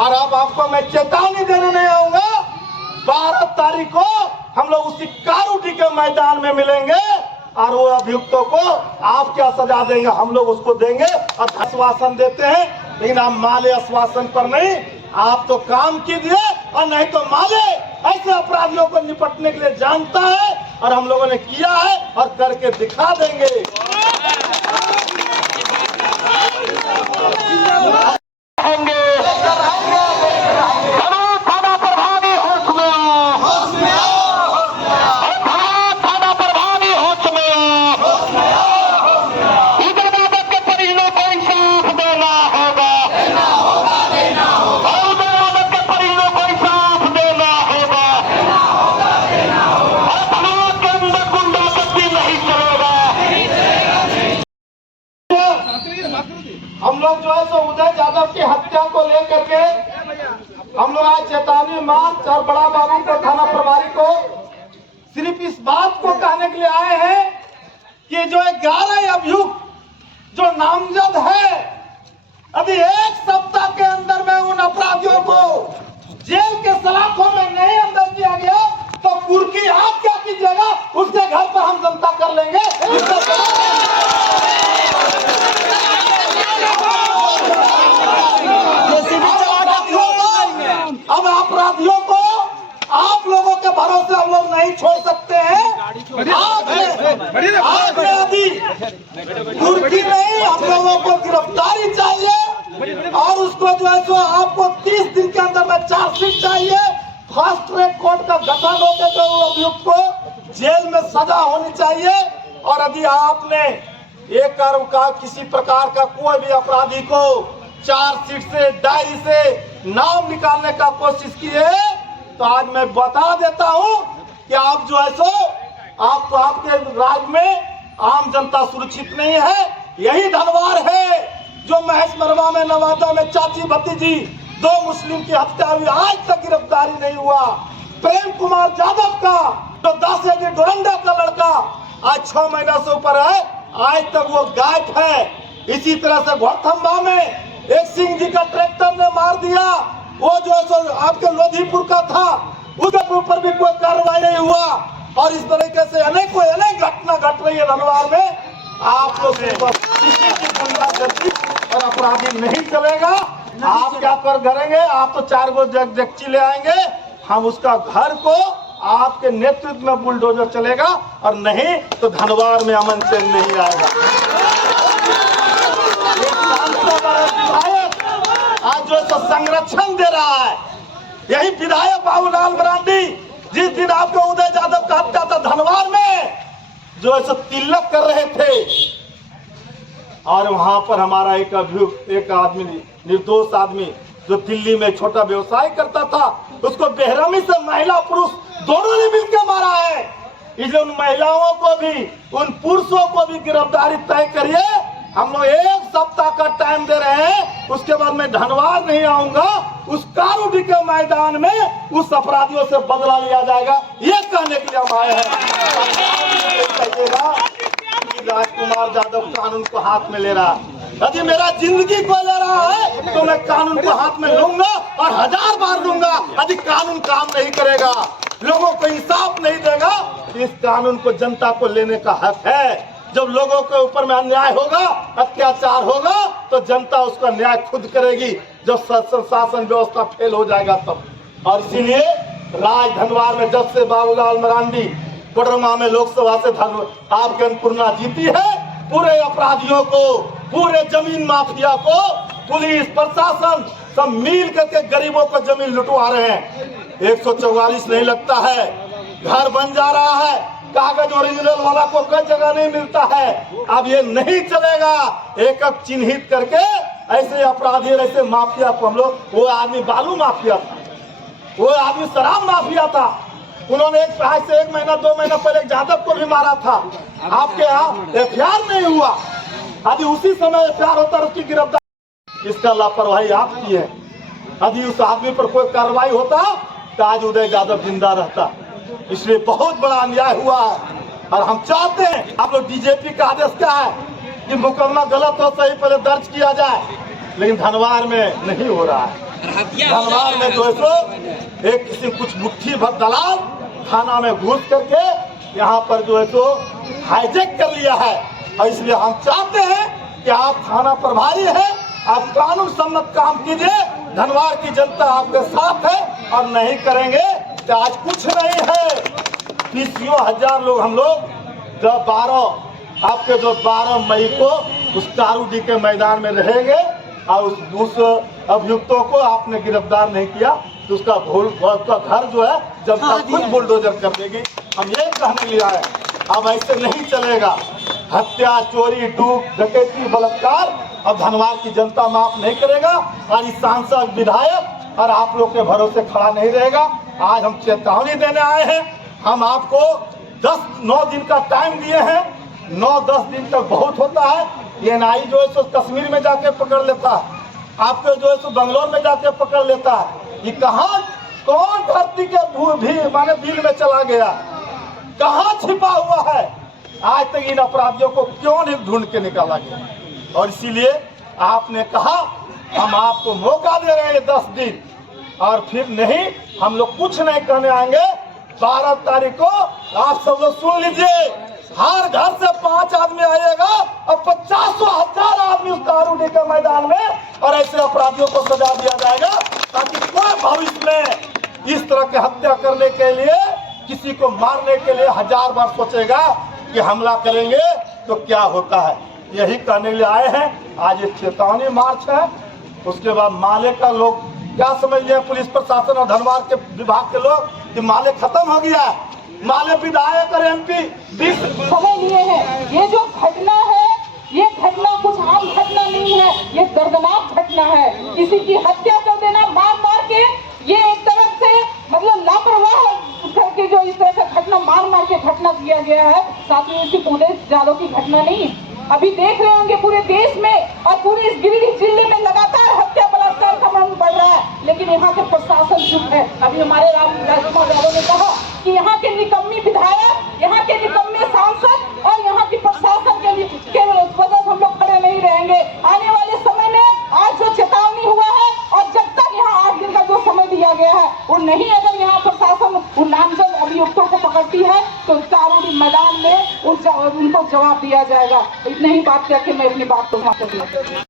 और अब आपको मैं चेतावनी देने नहीं आऊंगा। 12 तारीख को हम लोग उसी कारूटी के मैदान में मिलेंगे और वो अभियुक्तों को आप क्या सजा देंगे हम लोग उसको देंगे। और आश्वासन देते हैं, लेकिन आप माले आश्वासन पर नहीं, आप तो काम कीजिए और नहीं तो माले ऐसे अपराधियों को निपटने के लिए जानता है और हम लोगों ने किया है और करके दिखा देंगे। हम लोग जो है सो उदय यादव की हत्या को लेकर के हम लोग आज चेतावनी मार्च और बड़ा बाबू को थाना प्रभारी को सिर्फ इस बात को कहने के लिए आए हैं कि जो 11 अभियुक्त जो नामजद है, अभी 1 सप्ताह के अंदर में उन अपराधियों को जेल के सलाखों में नहीं अंदर किया गया तो कुर्की आप क्या कीजिएगा, उसके घर पर हम जनता कर लेंगे। अब अपराधियों को आप लोगों के भरोसे हम लोग नहीं छोड़ सकते हैं। आज यदि कुर्की नहीं, हम लोगों को गिरफ्तारी चाहिए और उसको जो है सो आपको 30 दिन के अंदर में चार्जशीट चाहिए। फास्ट ट्रैक कोर्ट का गठन होकर के वो अभियुक्त को जेल में सजा होनी चाहिए। और यदि आपने एक का किसी प्रकार का कोई भी अपराधी को चार्जशीट से, डायरी से नाम निकालने का कोशिश की है तो आज मैं बता देता हूं कि आप जो है सो आपको आपके राज्य में आम जनता सुरक्षित नहीं है। यही धनवार है जो महेश वर्मा में नवादा में चाची भतीजी 2 मुस्लिम की हत्या हुई, आज तक गिरफ्तारी नहीं हुआ। प्रेम कुमार यादव का जो 10 एडी डोरंडा का लड़का आज 6 महीना से ऊपर है, आज तक वो गायब है। इसी तरह से घोड़थम्बा में एक सिंह जी का ट्रैक्टर ने मार दिया, वो जो आपके लोधीपुर का था, उसके ऊपर भी कोई कार्रवाई नहीं हुआ। और इस तरीके से अनेक घटना घट रही है धनवार में। आप लोग किसी की गुंडागर्दी और अपराधी नहीं चलेगा। आप क्या करेंगे, आप तो 4 गो जगची ले आएंगे, हम उसका घर को आपके नेतृत्व में बुलडोजर चलेगा और नहीं तो धनवार में अमन चैन नहीं आएगा। आज जो तो संरक्षण दे रहा है यही विधायक बाबूलाल मरांडी, जिस दिन आपको उदय यादव का हत्या था धनवार में जो है तिलक कर रहे थे और वहां पर हमारा एक अभियुक्त, एक आदमी, निर्दोष आदमी जो दिल्ली में छोटा व्यवसाय करता था, उसको बेरहमी से महिला पुरुष दोनों ने मिलकर मारा है। इसलिए उन महिलाओं को भी, उन पुरुषों को भी गिरफ्तारी तय करिए। हम लोग 1 सप्ताह का टाइम दे रहे हैं, उसके बाद मैं धनवार नहीं आऊंगा। उस कारूटी के मैदान में उस अपराधियों से बदला लिया जाएगा, ये कहने के लिए हम आए हैं। कहिएगा कि राजकुमार यादव कानून को हाथ में ले रहा है, यदि मेरा जिंदगी को ले रहा है तो मैं कानून को हाथ में लूंगा और 1000 बार लूंगा। यदि कानून काम नहीं करेगा, लोगों को इंसाफ नहीं देगा, इस कानून को जनता को लेने का हक है। जब लोगों के ऊपर में अन्याय होगा, अत्याचार होगा तो जनता उसका न्याय खुद करेगी। जब शासन व्यवस्था फेल हो जाएगा तब। और इसीलिए राज धनवार में जब से बाबूलाल मरांडी कोडरमा में लोकसभा से आपके अन्नपूर्णा जीती है, पूरे अपराधियों को, पूरे जमीन माफिया को पुलिस प्रशासन सब मिल करके गरीबों को जमीन लुटवा रहे हैं। 144 नहीं लगता है, घर बन जा रहा है, कागज ओरिजिनल वाला को कोई जगह नहीं मिलता है। अब ये नहीं चलेगा। एक चिन्हित करके ऐसे अपराधी, ऐसे माफिया को हम लोग, वो आदमी बालू माफिया था, वो आदमी शराब माफिया था, उन्होंने आज से 1 महीना 2 महीना पहले यादव को भी मारा था। आपके यहाँ एफआईआर नहीं हुआ, यदि उसी समय एफआईआर होता उसकी गिरफ्तारी, इसका लापरवाही आप की है। यदि उस आदमी पर कोई कार्रवाई होता तो आज उदय यादव जिंदा रहता। इसलिए बहुत बड़ा अन्याय हुआ है और हम चाहते हैं, आप लोग डीजीपी का आदेश क्या है कि मुकदमा गलत हो सही पहले दर्ज किया जाए, लेकिन धनवार में नहीं हो रहा है। धनवार में जो है सो एक किसी कुछ मुट्ठी भर दलाल थाना में घुस करके यहाँ पर जो है सो हाईजेक कर लिया है। और इसलिए हम चाहते हैं कि आप थाना प्रभारी हैं, आप कानून सम्मत काम कीजिए। धनवार की जनता आपके साथ है और नहीं करेंगे तो आज कुछ नहीं है। 20,000 लोग हम लोग जब 12 मई को उस कारूडी के मैदान में रहेंगे और उस अभियुक्तों को आपने गिरफ्तार नहीं किया तो उसका घर जो है जब तक खुद बुलडोजर कर देगी। हम ये कहने लिए आए, अब ऐसे नहीं चलेगा। हत्या, चोरी, डूब, डकैती, बलात्कार अब धनवार की जनता माफ नहीं करेगा और इस सांसद, विधायक और आप लोग के भरोसे खड़ा नहीं रहेगा। आज हम चेतावनी देने आए हैं। हम आपको 9 दिन का टाइम दिए हैं। 9-10 दिन तक बहुत होता है। एनआई जो है सो कश्मीर में जाके पकड़ लेता है, आपके जो है सो बंगलोर में जाके पकड़ लेता है। ये कहाँ कौन धरती के भी माने दिल में चला गया, कहाँ छिपा हुआ है? आज तक इन अपराधियों को क्यों नहीं ढूंढ के निकाला गया? और इसीलिए आपने कहा हम आपको मौका दे रहे हैं 10 दिन और फिर नहीं, हम लोग कुछ नहीं कहने आएंगे। 12 तारीख को आप सब लोग सुन लीजिए, हर घर से 5 आदमी आएगा और 50,000 आदमी उस कारूडी के मैदान में और ऐसे अपराधियों को सजा दिया जाएगा ताकि कोई भविष्य में इस तरह की हत्या करने के लिए, किसी को मारने के लिए 1000 बार सोचेगा कि हमला करेंगे तो क्या होता है। यही कहने के लिए आए हैं। आज एक चेतावनी मार्च है। उसके बाद माले का लोग क्या समझ लिया, पुलिस प्रशासन और धनवार के विभाग के लोग, कि माले खत्म हो गया है। माले विधायक और MP समझ लिए हैं। ये जो घटना है, ये घटना कुछ आम घटना नहीं है, ये दर्दनाक घटना है। किसी की हत्या कर देना मार मार के, ये एक तरफ से मतलब लापरवाह करके जो इस तरह से घटना मार के घटना किया गया है। साथ ही इसकी उदेश जादव की घटना नहीं, अभी देख रहे होंगे पूरे देश में और पूरे इस गिरिडीह जिले में लगातार हत्या बलात्कार का मामला बढ़ रहा है, लेकिन यहाँ के प्रशासन चुप है। अभी हमारे राजकुमार यादव ने कहा कि यहाँ के निकम्मी विधायक, यहाँ के निकम्मे सांसद और यहाँ की प्रशासन के वजह से हम लोग खड़े नहीं रहेंगे। आने वाले समय में आज जो चेतावनी हुआ है और जब तक यहाँ 8 दिन का जो समय दिया गया है वो नहीं, अगर यहाँ प्रशासन उन नामजद अभियुक्तों को पकड़ती है तो कारूडी मैदान में उनको जवाब दिया जाएगा। इतनी ही बात करके मैं अपनी बात को समाप्त करती हूँ।